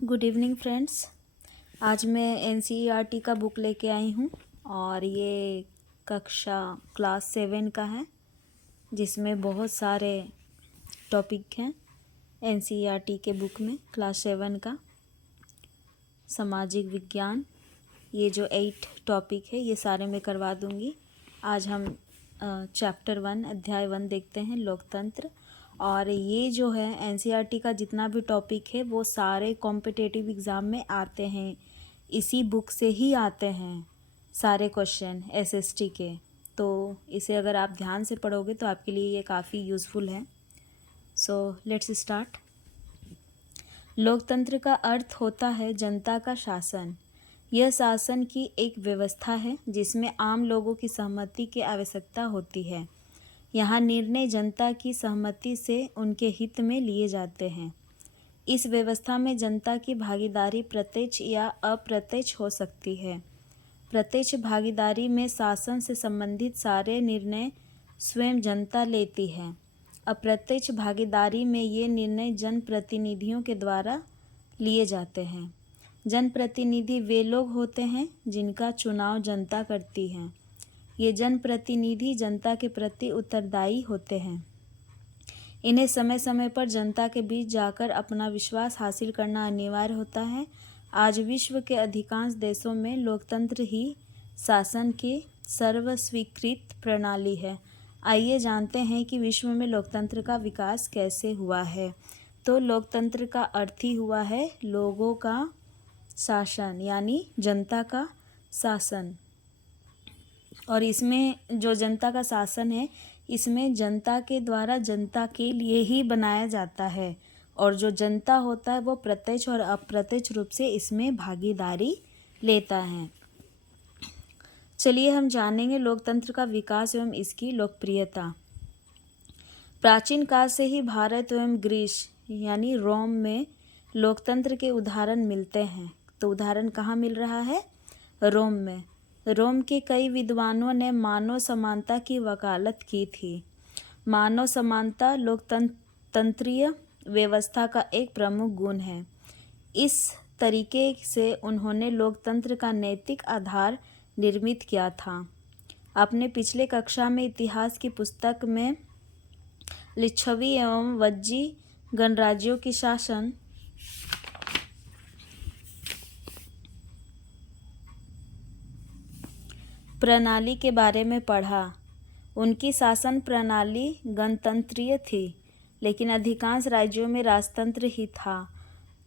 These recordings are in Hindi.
Good evening friends. आज मैं एनसीईआरटी का बुक लेके आई हूँ और ये कक्षा क्लास 7 का है, जिसमें बहुत सारे टॉपिक हैं एनसीईआरटी के बुक में। क्लास 7 का सामाजिक विज्ञान, ये जो 8 टॉपिक है ये सारे मैं करवा दूँगी। आज हम चैप्टर 1 अध्याय 1 देखते हैं, लोकतंत्र। और ये जो है एनसीईआरटी का जितना भी टॉपिक है वो सारे कॉम्पिटिटिव एग्ज़ाम में आते हैं, इसी बुक से ही आते हैं सारे क्वेश्चन एसएसटी के। तो इसे अगर आप ध्यान से पढ़ोगे तो आपके लिए ये काफ़ी यूज़फुल है। So let's start. लोकतंत्र का अर्थ होता है जनता का शासन। यह शासन की एक व्यवस्था है जिसमें आम लोगों की सहमति की आवश्यकता होती है। यहाँ निर्णय जनता की सहमति से उनके हित में लिए जाते हैं। इस व्यवस्था में जनता की भागीदारी प्रत्यक्ष या अप्रत्यक्ष हो सकती है। प्रत्यक्ष भागीदारी में शासन से संबंधित सारे निर्णय स्वयं जनता लेती है। अप्रत्यक्ष भागीदारी में ये निर्णय जनप्रतिनिधियों के द्वारा लिए जाते हैं। जनप्रतिनिधि वे लोग होते हैं जिनका चुनाव जनता करती है। ये जनप्रतिनिधि जनता के प्रति उत्तरदायी होते हैं। इन्हें समय समय पर जनता के बीच जाकर अपना विश्वास हासिल करना अनिवार्य होता है। आज विश्व के अधिकांश देशों में लोकतंत्र ही शासन की सर्वस्वीकृत प्रणाली है। आइए जानते हैं कि विश्व में लोकतंत्र का विकास कैसे हुआ है। तो लोकतंत्र का अर्थ ही हुआ है लोगों का शासन, यानी जनता का शासन। और इसमें जो जनता का शासन है, इसमें जनता के द्वारा जनता के लिए ही बनाया जाता है, और जो जनता होता है वो प्रत्यक्ष और अप्रत्यक्ष रूप से इसमें भागीदारी लेता है। चलिए हम जानेंगे लोकतंत्र का विकास एवं इसकी लोकप्रियता। प्राचीन काल से ही भारत एवं ग्रीस यानी रोम में लोकतंत्र के उदाहरण मिलते हैं। तो उदाहरण कहाँ मिल रहा है? रोम में। रोम के कई विद्वानों ने मानव समानता की वकालत की थी। मानव समानता लोकतंत्रीय व्यवस्था का एक प्रमुख गुण है। इस तरीके से उन्होंने लोकतंत्र का नैतिक आधार निर्मित किया था। आपने पिछले कक्षा में इतिहास की पुस्तक में लिच्छवी एवं वज्जी गणराज्यों की शासन प्रणाली के बारे में पढ़ा। उनकी शासन प्रणाली गणतंत्रीय थी, लेकिन अधिकांश राज्यों में राजतंत्र ही था।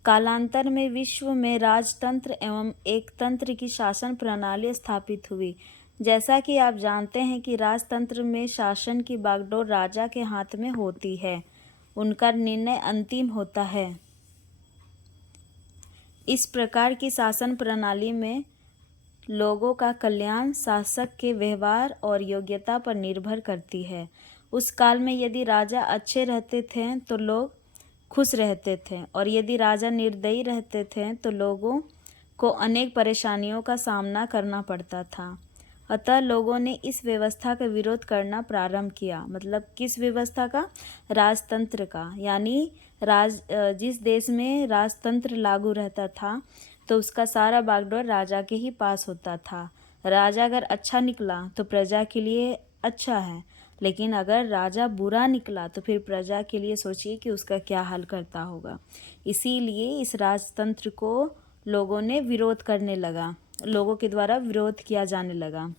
कालांतर में विश्व में राजतंत्र एवं एकतंत्र की शासन प्रणाली स्थापित हुई। जैसा कि आप जानते हैं कि राजतंत्र में शासन की बागडोर राजा के हाथ में होती है, उनका निर्णय अंतिम होता है। इस प्रकार की शासन प्रणाली में लोगों का कल्याण शासक के व्यवहार और योग्यता पर निर्भर करती है। उस काल में यदि राजा अच्छे रहते थे तो लोग खुश रहते थे, और यदि राजा निर्दयी रहते थे तो लोगों को अनेक परेशानियों का सामना करना पड़ता था। अतः लोगों ने इस व्यवस्था का विरोध करना प्रारंभ किया। मतलब किस व्यवस्था का? राजतंत्र का। यानी जिस देश में राजतंत्र लागू रहता था तो उसका सारा बागडोर राजा के ही पास होता था। राजा अगर अच्छा निकला तो प्रजा के लिए अच्छा है, लेकिन अगर राजा बुरा निकला तो फिर प्रजा के लिए सोचिए कि उसका क्या हाल करता होगा। इसीलिए इस राजतंत्र को लोगों ने विरोध करने लगा, लोगों के द्वारा विरोध किया जाने लगा।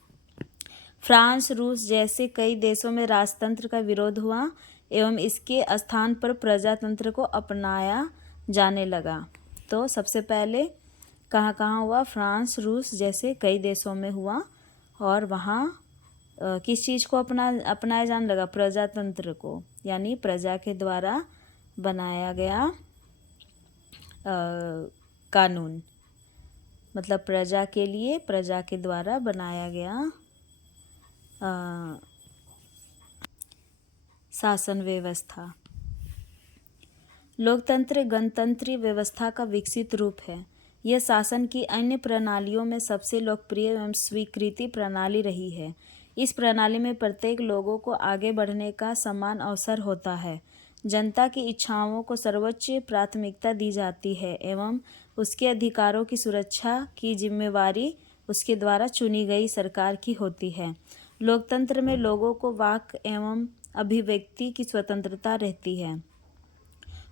फ्रांस, रूस जैसे कई देशों में राजतंत्र का विरोध हुआ एवं इसके स्थान पर प्रजातंत्र को अपनाया जाने लगा। तो सबसे पहले कहाँ कहाँ हुआ? फ्रांस, रूस जैसे कई देशों में हुआ, और वहाँ किस चीज़ को अपनाया जाने लगा? प्रजातंत्र को, यानी प्रजा के द्वारा बनाया गया कानून। मतलब प्रजा के लिए, प्रजा के द्वारा बनाया गया शासन व्यवस्था। लोकतंत्र गणतंत्रीय व्यवस्था का विकसित रूप है। यह शासन की अन्य प्रणालियों में सबसे लोकप्रिय एवं स्वीकृति प्रणाली रही है। इस प्रणाली में प्रत्येक लोगों को आगे बढ़ने का समान अवसर होता है। जनता की इच्छाओं को सर्वोच्च प्राथमिकता दी जाती है एवं उसके अधिकारों की सुरक्षा की जिम्मेवारी उसके द्वारा चुनी गई सरकार की होती है। लोकतंत्र में लोगों को वाक एवं अभिव्यक्ति की स्वतंत्रता रहती है।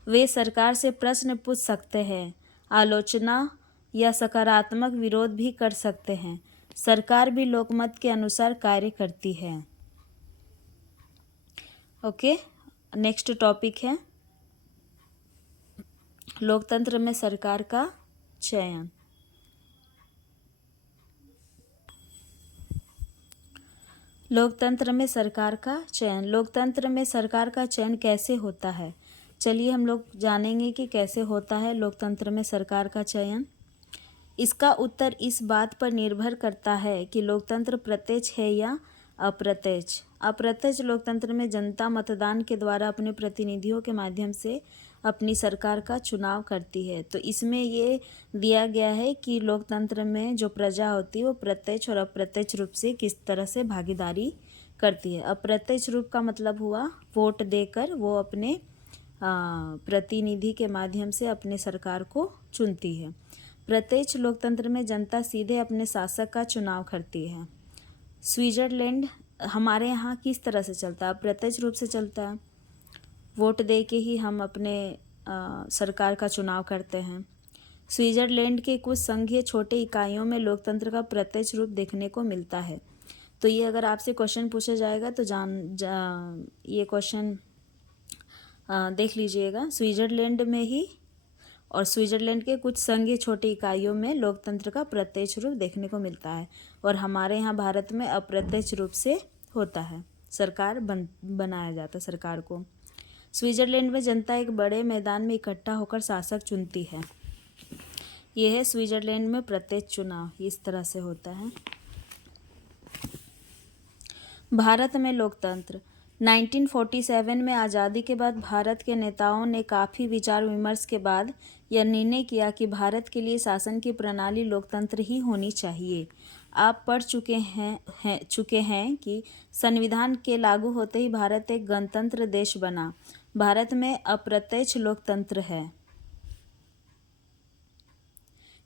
वे सरकार से प्रश्न पूछ सकते हैं, आलोचना या सकारात्मक विरोध भी कर सकते हैं। सरकार भी लोकमत के अनुसार कार्य करती है। ओके, नेक्स्ट टॉपिक है लोकतंत्र में सरकार का चयन। लोकतंत्र में सरकार का चयन। लोकतंत्र में सरकार का चयन कैसे होता है? चलिए हम लोग जानेंगे कि कैसे होता है लोकतंत्र में सरकार का चयन। इसका उत्तर इस बात पर निर्भर करता है कि लोकतंत्र प्रत्यक्ष है या अप्रत्यक्ष। अप्रत्यक्ष लोकतंत्र में जनता मतदान के द्वारा अपने प्रतिनिधियों के माध्यम से अपनी सरकार का चुनाव करती है। तो इसमें ये दिया गया है कि लोकतंत्र में जो प्रजा होती है वो प्रत्यक्ष और अप्रत्यक्ष रूप से किस तरह से भागीदारी करती है। अप्रत्यक्ष रूप का मतलब हुआ वोट देकर वो अपने प्रतिनिधि के माध्यम से अपने सरकार को चुनती है। प्रत्यक्ष लोकतंत्र में जनता सीधे अपने शासक का चुनाव करती है। स्विट्जरलैंड हमारे यहाँ किस तरह से चलता है? प्रत्यक्ष रूप से चलता है, वोट दे के ही हम अपने सरकार का चुनाव करते हैं। स्विट्जरलैंड के कुछ संघीय छोटे इकाइयों में लोकतंत्र का प्रत्यक्ष रूप देखने को मिलता है। तो ये अगर आपसे क्वेश्चन पूछा जाएगा तो ये क्वेश्चन देख लीजिएगा। स्विट्जरलैंड में ही और स्विट्जरलैंड के कुछ संघीय छोटी इकाइयों में लोकतंत्र का प्रत्यक्ष रूप देखने को मिलता है और हमारे यहाँ भारत में अप्रत्यक्ष रूप से होता है, सरकार बनाया जाता है सरकार को। स्विट्जरलैंड में जनता एक बड़े मैदान में इकट्ठा होकर शासक चुनती है। यह है स्विट्जरलैंड में प्रत्यक्ष चुनाव, इस तरह से होता है। भारत में लोकतंत्र। 1947 में आज़ादी के बाद भारत के नेताओं ने काफ़ी विचार विमर्श के बाद यह निर्णय किया कि भारत के लिए शासन की प्रणाली लोकतंत्र ही होनी चाहिए। आप पढ़ चुके हैं कि संविधान के लागू होते ही भारत एक गणतंत्र देश बना। भारत में अप्रत्यक्ष लोकतंत्र है।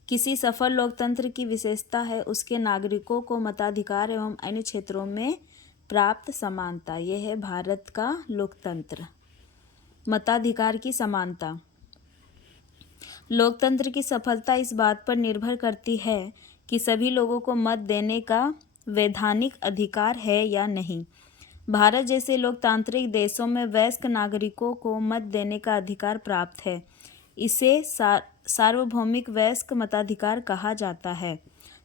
किसी सफल लोकतंत्र की विशेषता है उसके नागरिकों को मताधिकार एवं अन्य क्षेत्रों में प्राप्त समानता। यह है भारत का लोकतंत्र, मताधिकार की समानता। लोकतंत्र की सफलता इस बात पर निर्भर करती है कि सभी लोगों को मत देने का वैधानिक अधिकार है या नहीं। भारत जैसे लोकतांत्रिक देशों में वयस्क नागरिकों को मत देने का अधिकार प्राप्त है। इसे सार्वभौमिक वयस्क मताधिकार कहा जाता है।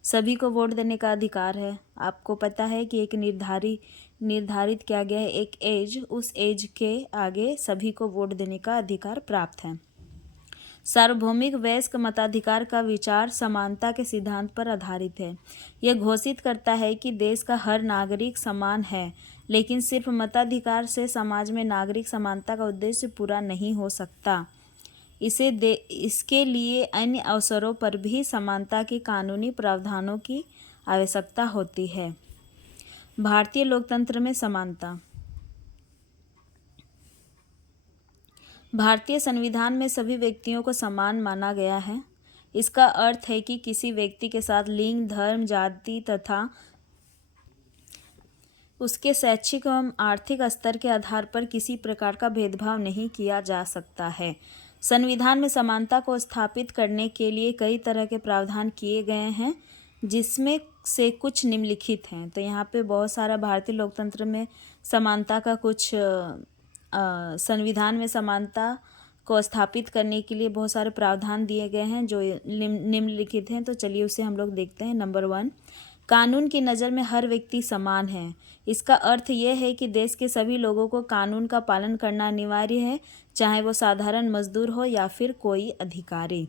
सभी को वोट देने का अधिकार है। आपको पता है कि एक निर्धारित किया गया है एक एज, उस एज के आगे सभी को वोट देने का अधिकार प्राप्त है। सार्वभौमिक वयस्क मताधिकार का विचार समानता के सिद्धांत पर आधारित है। यह घोषित करता है कि देश का हर नागरिक समान है, लेकिन सिर्फ मताधिकार से समाज में नागरिक समानता का उद्देश्य पूरा नहीं हो सकता। इसके लिए अन्य अवसरों पर भी समानता के कानूनी प्रावधानों की आवश्यकता होती है। भारतीय लोकतंत्र में समानता। भारतीय संविधान में सभी व्यक्तियों को समान माना गया है। इसका अर्थ है कि किसी व्यक्ति के साथ लिंग, धर्म, जाति तथा उसके शैक्षिक एवं आर्थिक स्तर के आधार पर किसी प्रकार का भेदभाव नहीं किया जा सकता है। संविधान में समानता को स्थापित करने के लिए कई तरह के प्रावधान किए गए हैं, जिसमें से कुछ निम्नलिखित हैं। तो यहाँ पे बहुत सारा भारतीय लोकतंत्र में समानता का कुछ संविधान में समानता को स्थापित करने के लिए बहुत सारे प्रावधान दिए गए हैं जो निम्नलिखित हैं। तो चलिए उसे हम लोग देखते हैं। नंबर 1, कानून की नज़र में हर व्यक्ति समान है। इसका अर्थ यह है कि देश के सभी लोगों को कानून का पालन करना अनिवार्य है, चाहे वो साधारण मजदूर हो या फिर कोई अधिकारी।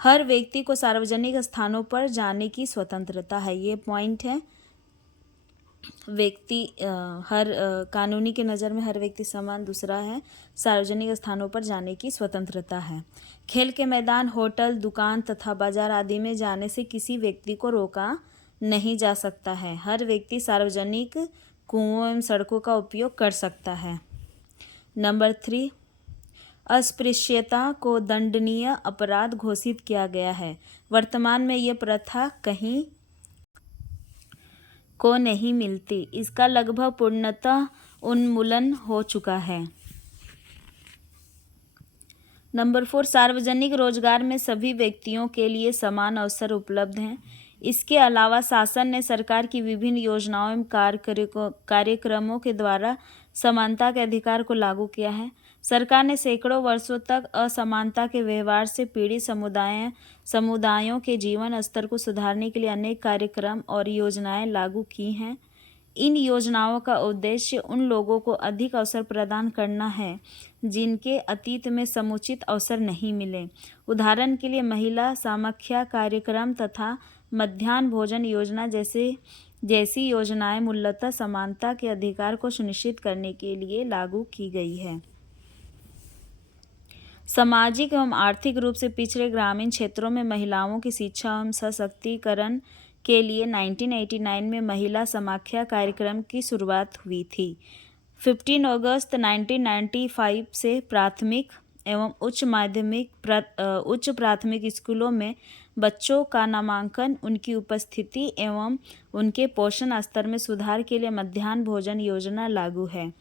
हर व्यक्ति को सार्वजनिक स्थानों पर जाने की स्वतंत्रता है। ये पॉइंट है। कानूनी की नज़र में हर व्यक्ति समान। दूसरा है सार्वजनिक स्थानों पर जाने की स्वतंत्रता है। खेल के मैदान, होटल, दुकान तथा बाजार आदि में जाने से किसी व्यक्ति को रोका नहीं जा सकता है। हर व्यक्ति सार्वजनिक कुओं एवं सड़कों का उपयोग कर सकता है। नंबर 3, अस्पृश्यता को दंडनीय अपराध घोषित किया गया है। वर्तमान में ये प्रथा कहीं को नहीं मिलती। इसका लगभग पूर्णतः उन्मूलन हो चुका है। नंबर 4, सार्वजनिक रोजगार में सभी व्यक्तियों के लिए समान अवसर उपलब्ध हैं। इसके अलावा शासन ने सरकार की विभिन्न योजनाओं एवं कार्यक्रमों के द्वारा समानता के अधिकार को लागू किया है। सरकार ने सैकड़ों वर्षों तक असमानता के व्यवहार से पीड़ित समुदायों के जीवन स्तर को सुधारने के लिए अनेक कार्यक्रम और योजनाएं लागू की हैं। इन योजनाओं का उद्देश्य उन लोगों को अधिक अवसर प्रदान करना है जिनके अतीत में समुचित अवसर नहीं मिले। उदाहरण के लिए महिला समाख्या कार्यक्रम तथा मध्याह्न भोजन योजना जैसी योजनाएं मूलतः समानता के अधिकार को सुनिश्चित करने के लिए लागू की गई है। सामाजिक एवं आर्थिक रूप से पिछड़े ग्रामीण क्षेत्रों में महिलाओं की शिक्षा एवं सशक्तिकरण के लिए 1989 में महिला समाख्या कार्यक्रम की शुरुआत हुई थी। 15 अगस्त 1995 से प्राथमिक एवं उच्च प्राथमिक स्कूलों में बच्चों का नामांकन, उनकी उपस्थिति एवं उनके पोषण स्तर में सुधार के लिए मध्याह्न भोजन योजना लागू है।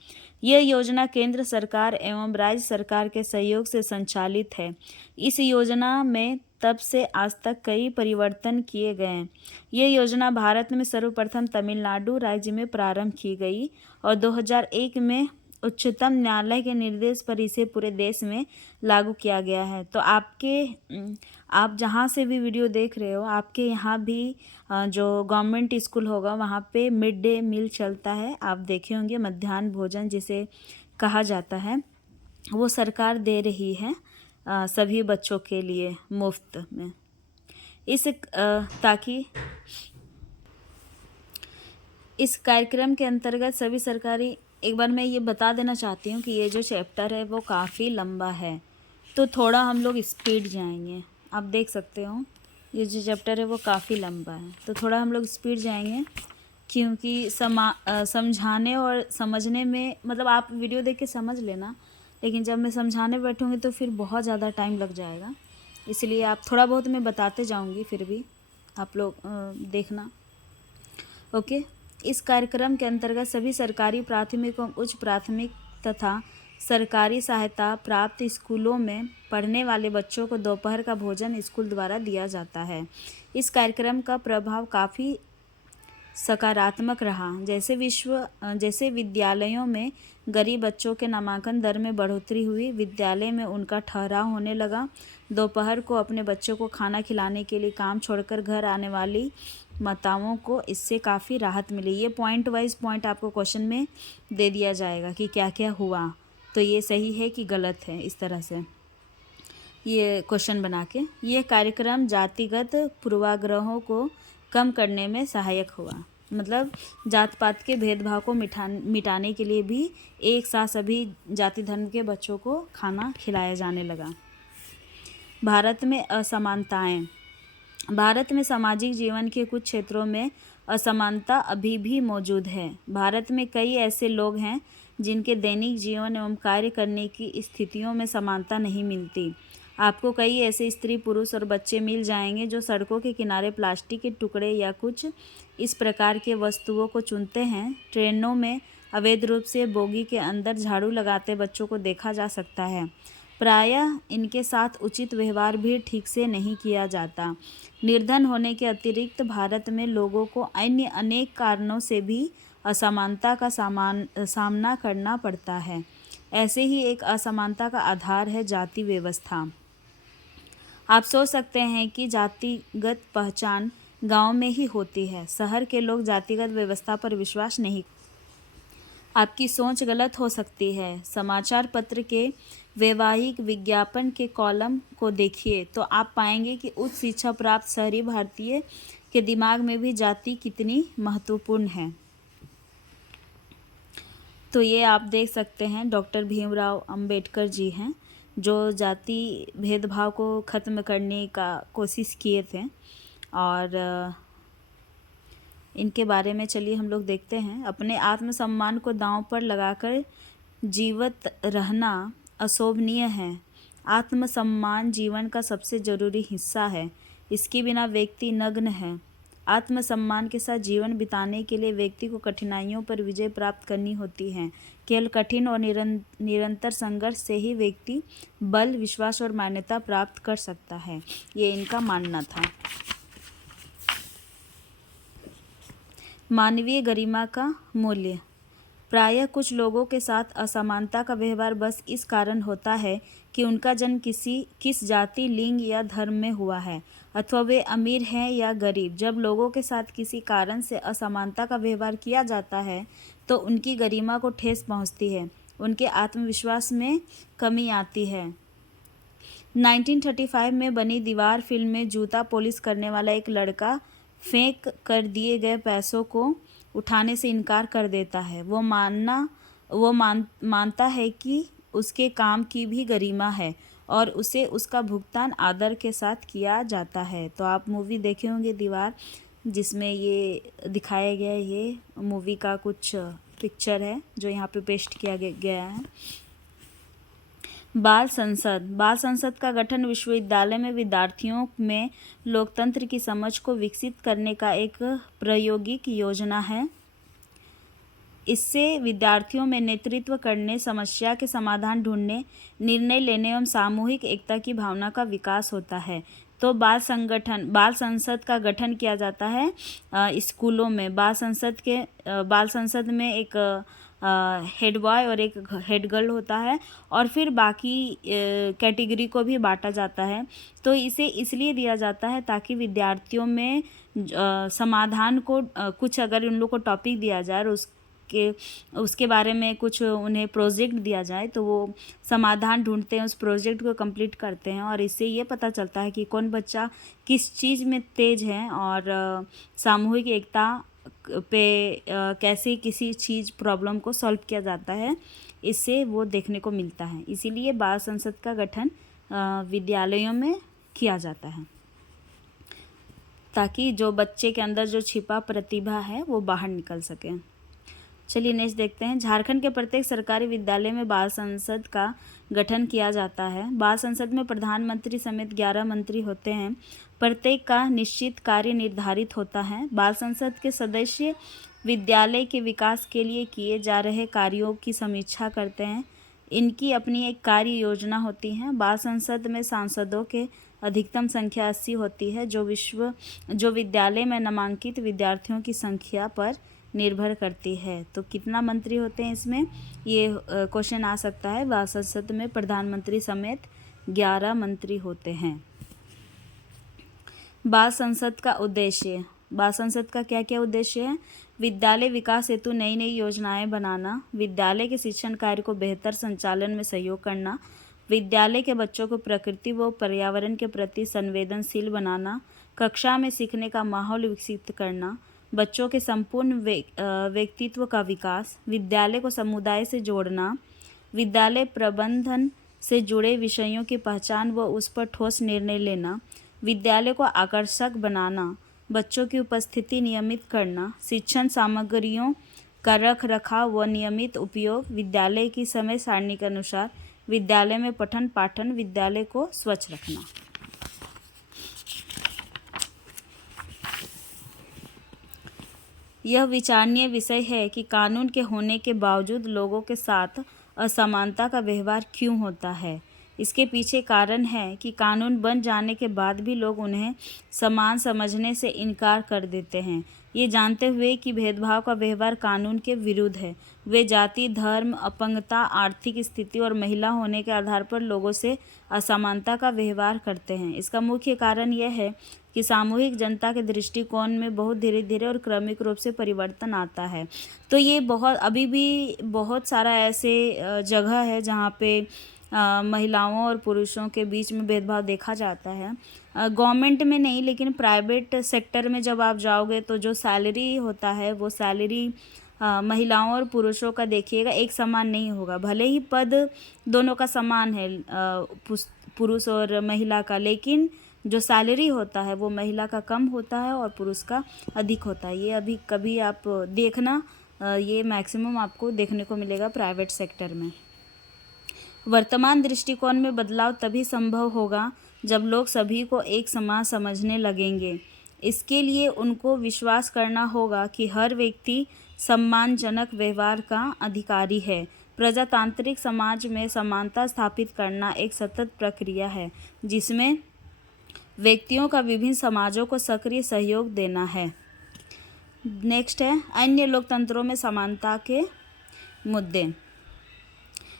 यह योजना केंद्र सरकार एवं राज्य सरकार के सहयोग से संचालित है। इस योजना में तब से आज तक कई परिवर्तन किए गए हैं। यह योजना भारत में सर्वप्रथम तमिलनाडु राज्य में प्रारंभ की गई और 2001 में उच्चतम न्यायालय के निर्देश पर इसे पूरे देश में लागू किया गया है। तो आप जहाँ से भी वीडियो देख रहे हो, आपके यहाँ भी जो गवर्नमेंट स्कूल होगा वहाँ पे मिड डे मील चलता है। आप देखे होंगे, मध्याह्न भोजन जिसे कहा जाता है, वो सरकार दे रही है सभी बच्चों के लिए मुफ्त में। ताकि इस कार्यक्रम के अंतर्गत सभी सरकारी, एक बार मैं ये बता देना चाहती हूँ कि ये जो चैप्टर है वो काफ़ी लंबा है, तो थोड़ा हम लोग स्पीड जाएंगे। आप देख सकते हो ये जो चैप्टर है वो काफ़ी लंबा है, तो थोड़ा हम लोग स्पीड जाएंगे क्योंकि समझाने और समझने में, मतलब आप वीडियो देख के समझ लेना, लेकिन जब मैं समझाने बैठूँगी तो फिर बहुत ज़्यादा टाइम लग जाएगा। इसलिए आप थोड़ा बहुत मैं बताते जाऊँगी, फिर भी आप लोग देखना। ओके। इस कार्यक्रम के अंतर्गत सभी सरकारी प्राथमिक एवं उच्च प्राथमिक तथा सरकारी सहायता प्राप्त स्कूलों में पढ़ने वाले बच्चों को दोपहर का भोजन स्कूल द्वारा दिया जाता है। इस कार्यक्रम का प्रभाव काफ़ी सकारात्मक रहा। जैसे विद्यालयों में गरीब बच्चों के नामांकन दर में बढ़ोतरी हुई, विद्यालय में उनका ठहराव होने लगा। दोपहर को अपने बच्चों को खाना खिलाने के लिए काम छोड़कर घर आने वाली माताओं को इससे काफ़ी राहत मिली। ये पॉइंट वाइज पॉइंट आपको क्वेश्चन में दे दिया जाएगा कि क्या क्या हुआ, तो ये सही है कि गलत है, इस तरह से ये क्वेश्चन बना के। ये कार्यक्रम जातिगत पूर्वाग्रहों को कम करने में सहायक हुआ। मतलब जात पात के भेदभाव को मिटाने के लिए भी एक साथ सभी जाति धर्म के बच्चों को खाना खिलाया जाने लगा। भारत में असमानताएं। भारत में सामाजिक जीवन के कुछ क्षेत्रों में असमानता अभी भी मौजूद है। भारत में कई ऐसे लोग हैं जिनके दैनिक जीवन एवं कार्य करने की स्थितियों में समानता नहीं मिलती। आपको कई ऐसे स्त्री, पुरुष और बच्चे मिल जाएंगे जो सड़कों के किनारे प्लास्टिक के टुकड़े या कुछ इस प्रकार के वस्तुओं को चुनते हैं। ट्रेनों में अवैध रूप से बोगी के अंदर झाड़ू लगाते बच्चों को देखा जा सकता है। प्रायः इनके साथ उचित व्यवहार भी ठीक से नहीं किया जाता। निर्धन होने के अतिरिक्त भारत में लोगों को अन्य अनेक कारणों से भी असमानता का सामना करना पड़ता है। ऐसे ही एक असमानता का आधार है जाति व्यवस्था। आप सोच सकते हैं कि जातिगत पहचान गांव में ही होती है। शहर के लोग जातिगत व्यवस्था पर विश्वास नहीं। आपकी सोच गलत हो सकती है। समाचार पत्र के वैवाहिक विज्ञापन के कॉलम को देखिए तो आप पाएंगे कि उच्च शिक्षा प्राप्त शहरी भारतीय के दिमाग में भी जाति कितनी महत्वपूर्ण है। तो ये आप देख सकते हैं डॉक्टर भीमराव अंबेडकर जी हैं जो जाति भेदभाव को ख़त्म करने का कोशिश किए थे। और इनके बारे में चलिए हम लोग देखते हैं। अपने आत्मसम्मान को दांव पर लगाकर जीवित रहना अशोभनीय है। आत्मसम्मान जीवन का सबसे जरूरी हिस्सा है। इसके बिना व्यक्ति नग्न है। आत्मसम्मान के साथ जीवन बिताने के लिए व्यक्ति को कठिनाइयों पर विजय प्राप्त करनी होती है। केवल कठिन और निरंतर संघर्ष से ही व्यक्ति बल, विश्वास और मान्यता प्राप्त कर सकता है। ये इनका मानना था। मानवीय गरिमा का मूल्य। प्रायः कुछ लोगों के साथ असमानता का व्यवहार बस इस कारण होता है कि उनका जन्म किस जाति, लिंग या धर्म में हुआ है, अथवा वे अमीर हैं या गरीब। जब लोगों के साथ किसी कारण से असमानता का व्यवहार किया जाता है तो उनकी गरिमा को ठेस पहुंचती है, उनके आत्मविश्वास में कमी आती है। 1935 में बनी दीवार फिल्म में जूता पॉलिश करने वाला एक लड़का फेंक कर दिए गए पैसों को उठाने से इनकार कर देता है। वो मानता है कि उसके काम की भी गरिमा है और उसे उसका भुगतान आदर के साथ किया जाता है। तो आप मूवी देखे होंगे दीवार, जिसमें ये दिखाया गया है। ये मूवी का कुछ पिक्चर है जो यहाँ पे पेस्ट किया गया है। बाल संसद का गठन विश्वविद्यालय में विद्यार्थियों में लोकतंत्र की समझ को विकसित करने का एक प्रायोगिक योजना है। इससे विद्यार्थियों में नेतृत्व करने, समस्या के समाधान ढूंढने, निर्णय लेने एवं सामूहिक एकता की भावना का विकास होता है। तो बाल संसद का गठन किया जाता है स्कूलों में। बाल संसद में एक हेड बॉय और एक हेड गर्ल होता है और फिर बाकी कैटेगरी को भी बांटा जाता है। तो इसे इसलिए दिया जाता है ताकि विद्यार्थियों में समाधान को कुछ अगर उन लोग को टॉपिक दिया जाए और उसके बारे में कुछ उन्हें प्रोजेक्ट दिया जाए तो वो समाधान ढूंढते हैं, उस प्रोजेक्ट को कंप्लीट करते हैं और इससे ये पता चलता है कि कौन बच्चा किस चीज़ में तेज है और सामूहिक एकता पे कैसे किसी चीज़ प्रॉब्लम को सॉल्व किया जाता है, इससे वो देखने को मिलता है। इसीलिए बाल संसद का गठन विद्यालयों में किया जाता है ताकि जो बच्चे के अंदर जो छिपा प्रतिभा है वो बाहर निकल सके। चलिए नेक्स्ट देखते हैं। झारखंड के प्रत्येक सरकारी विद्यालय में बाल संसद का गठन किया जाता है। बाल संसद में प्रधानमंत्री समेत 11 मंत्री होते हैं। प्रत्येक का निश्चित कार्य निर्धारित होता है। बाल संसद के सदस्य विद्यालय के विकास के लिए किए जा रहे कार्यों की समीक्षा करते हैं। इनकी अपनी एक कार्य योजना होती है। बाल संसद में सांसदों के अधिकतम संख्या 80 होती है, जो विद्यालय में नामांकित विद्यार्थियों की संख्या पर निर्भर करती है। तो कितना मंत्री होते हैं इसमें, ये क्वेश्चन आ सकता है। बाल संसद में प्रधानमंत्री समेत 11 मंत्री होते हैं। बाल संसद का उद्देश्य। बाल संसद का क्या क्या उद्देश्य है? विद्यालय विकास हेतु नई नई योजनाएं बनाना, विद्यालय के शिक्षण कार्य को बेहतर संचालन में सहयोग करना, विद्यालय के बच्चों को प्रकृति व पर्यावरण के प्रति संवेदनशील बनाना, कक्षा में सीखने का माहौल विकसित करना, बच्चों के संपूर्ण व्यक्तित्व का विकास, विद्यालय को समुदाय से जोड़ना, विद्यालय प्रबंधन से जुड़े विषयों की पहचान व उस पर ठोस निर्णय लेना, विद्यालय को आकर्षक बनाना, बच्चों की उपस्थिति नियमित करना, शिक्षण सामग्रियों का रख रखाव व नियमित उपयोग, विद्यालय की समय सारणी के अनुसार विद्यालय में पठन पाठन, विद्यालय को स्वच्छ रखना। यह विचारणीय विषय है कि कानून के होने के बावजूद लोगों के साथ असमानता का व्यवहार क्यों होता है। इसके पीछे कारण है कि कानून बन जाने के बाद भी लोग उन्हें समान समझने से इनकार कर देते हैं, ये जानते हुए कि भेदभाव का व्यवहार कानून के विरुद्ध है। वे जाति, धर्म, अपंगता, आर्थिक स्थिति और महिला होने के आधार पर लोगों से असमानता का व्यवहार करते हैं। इसका मुख्य कारण यह है कि सामूहिक जनता के दृष्टिकोण में बहुत धीरे धीरे और क्रमिक रूप से परिवर्तन आता है। तो ये अभी भी बहुत सारा ऐसे जगह है जहाँ पे महिलाओं और पुरुषों के बीच में भेदभाव देखा जाता है। गवर्नमेंट में नहीं, लेकिन प्राइवेट सेक्टर में जब आप जाओगे तो जो सैलरी होता है वो सैलरी महिलाओं और पुरुषों का देखिएगा एक समान नहीं होगा। भले ही पद दोनों का समान है, पुरुष और महिला का, लेकिन जो सैलरी होता है वो महिला का कम होता है और पुरुष का अधिक होता है। ये अभी कभी आप देखना ये मैक्सिमम आपको देखने को मिलेगा प्राइवेट सेक्टर में। वर्तमान दृष्टिकोण में बदलाव तभी संभव होगा जब लोग सभी को एक समान समझने लगेंगे। इसके लिए उनको विश्वास करना होगा कि हर व्यक्ति सम्मानजनक व्यवहार का अधिकारी है। प्रजातांत्रिक समाज में समानता स्थापित करना एक सतत प्रक्रिया है जिसमें व्यक्तियों का विभिन्न समाजों को सक्रिय सहयोग देना है। नेक्स्ट है अन्य लोकतंत्रों में समानता के मुद्दे।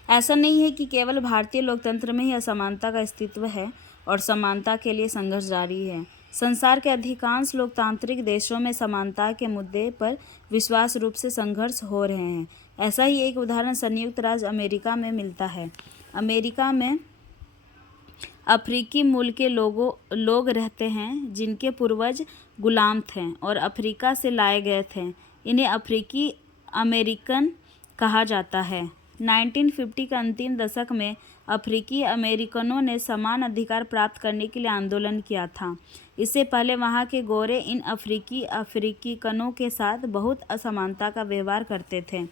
ऐसा नहीं है कि केवल भारतीय लोकतंत्र में ही असमानता का अस्तित्व है और समानता के लिए संघर्ष जारी है। संसार के अधिकांश लोकतांत्रिक देशों में समानता के मुद्दे पर विश्वास रूप से संघर्ष हो रहे हैं। ऐसा ही एक उदाहरण संयुक्त राज्य अमेरिका में मिलता है। अमेरिका में अफ्रीकी मूल के लोग रहते हैं जिनके पूर्वज गुलाम थे और अफ्रीका से लाए गए थे। इन्हें अफ्रीकी अमेरिकन कहा जाता है। 1950 के अंतिम दशक में अफ्रीकी अमेरिकनों ने समान अधिकार प्राप्त करने के लिए आंदोलन किया था। इससे पहले वहाँ के गोरे इन अफ्रीकनों के साथ बहुत असमानता का व्यवहार करते थे।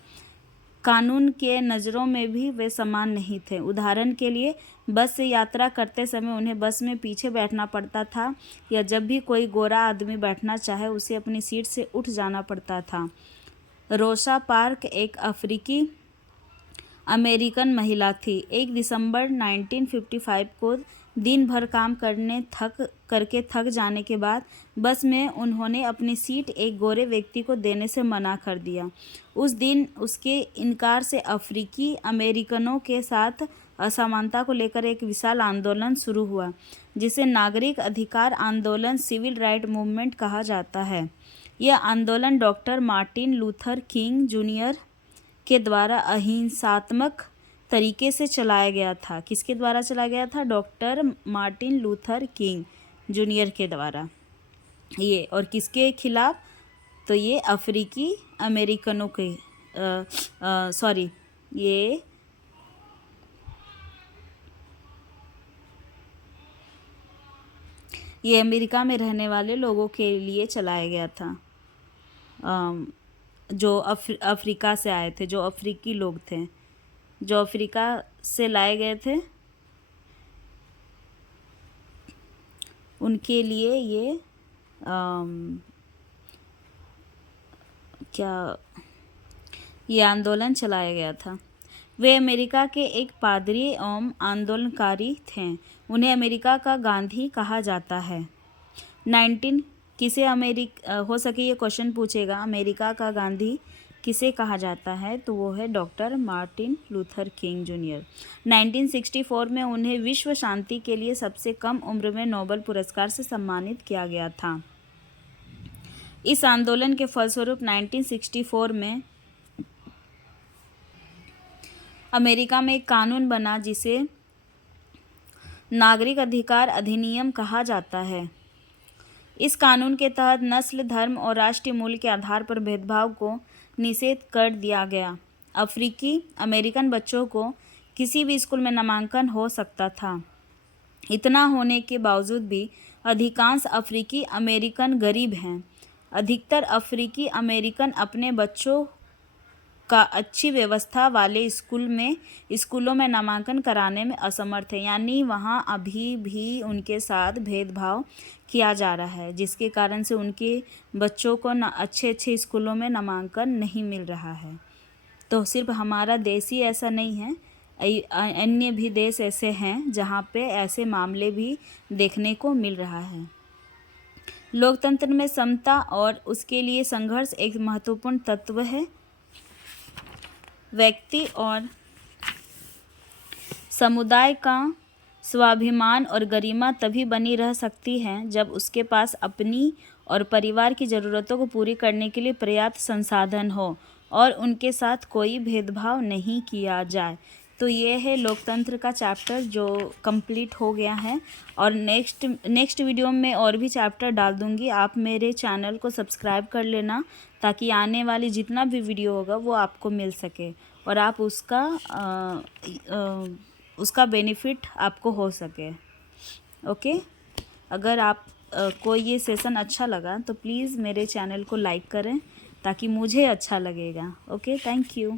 कानून के नज़रों में भी वे समान नहीं थे। उदाहरण के लिए बस से यात्रा करते समय उन्हें बस में पीछे बैठना पड़ता था या जब भी कोई गोरा आदमी बैठना चाहे उसे अपनी सीट से उठ जाना पड़ता था। रोसा पार्क एक अफ्रीकी अमेरिकन महिला थी। 1 दिसंबर 1955 को दिन भर काम करके थक जाने के बाद बस में उन्होंने अपनी सीट एक गोरे व्यक्ति को देने से मना कर दिया। उस दिन उसके इनकार से अफ्रीकी अमेरिकनों के साथ असमानता को लेकर एक विशाल आंदोलन शुरू हुआ जिसे नागरिक अधिकार आंदोलन सिविल राइट मूवमेंट कहा जाता है। यह आंदोलन doctor Martin Luther king junior के द्वारा अहिंसात्मक तरीके से चलाया गया था। किसके द्वारा चलाया गया था? Doctor Martin Luther king junior के द्वारा। ये और किसके खिलाफ? तो ये अफ्रीकी अमेरिकनों के ये अमेरिका में रहने वाले लोगों के लिए चलाया गया था, जो अफ्रीका से आए थे, जो अफ्रीकी लोग थे, जो अफ्रीका से लाए गए थे, उनके लिए ये आंदोलन चलाया गया था। वे अमेरिका के एक पादरी एवं आंदोलनकारी थे। उन्हें अमेरिका का गांधी कहा जाता है। हो सके ये क्वेश्चन पूछेगा, अमेरिका का गांधी किसे कहा जाता है? तो वो है doctor Martin Luther king junior. 1964 में उन्हें विश्व शांति के लिए सबसे कम उम्र में नोबेल पुरस्कार से सम्मानित किया गया था। इस आंदोलन के फलस्वरूप 1964 में अमेरिका में एक कानून बना जिसे नागरिक अधिकार अधिनियम कहा जाता है। इस कानून के तहत नस्ल, धर्म और राष्ट्रीय मूल के आधार पर भेदभाव को निषेध कर दिया गया। अफ्रीकी अमेरिकन बच्चों को किसी भी स्कूल में नामांकन हो सकता था। इतना होने के बावजूद भी अधिकांश अफ्रीकी अमेरिकन गरीब हैं। अधिकतर अफ्रीकी अमेरिकन अपने बच्चों का अच्छी व्यवस्था वाले स्कूलों में नामांकन कराने में असमर्थ है। यानी वहाँ अभी भी उनके साथ भेदभाव किया जा रहा है, जिसके कारण से उनके बच्चों को अच्छे स्कूलों में नामांकन नहीं मिल रहा है। तो सिर्फ हमारा देश ही ऐसा नहीं है, अन्य भी देश ऐसे हैं जहाँ पे ऐसे मामले भी देखने को मिल रहा है। लोकतंत्र में समता और उसके लिए संघर्ष एक महत्वपूर्ण तत्व है। व्यक्ति और समुदाय का स्वाभिमान और गरिमा तभी बनी रह सकती है जब उसके पास अपनी और परिवार की ज़रूरतों को पूरी करने के लिए पर्याप्त संसाधन हो और उनके साथ कोई भेदभाव नहीं किया जाए। तो ये है लोकतंत्र का चैप्टर जो कंप्लीट हो गया है, और नेक्स्ट वीडियो में और भी चैप्टर डाल दूँगी। आप मेरे चैनल को सब्सक्राइब कर लेना ताकि आने वाली जितना भी वीडियो होगा वो आपको मिल सके और आप उसका बेनिफिट आपको हो सके। ओके, अगर आप को ये सेशन अच्छा लगा तो प्लीज़ मेरे चैनल को लाइक करें, ताकि मुझे अच्छा लगेगा। Okay, thank you.